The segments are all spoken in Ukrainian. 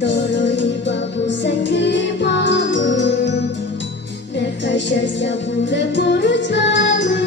дорогі бабусеньки, мами, нехай щастя буде поруч з вами.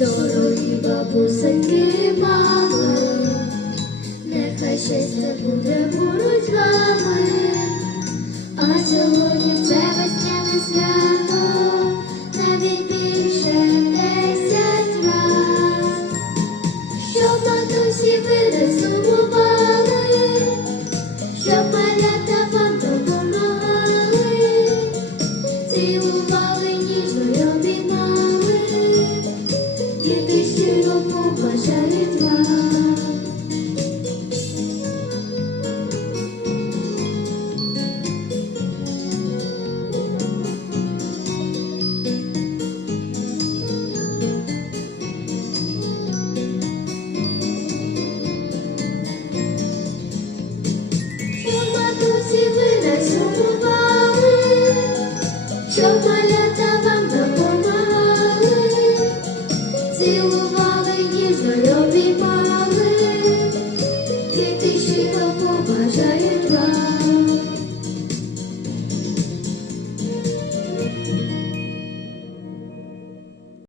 Дорогі бабусеньки, мами, нехай щастя буде पु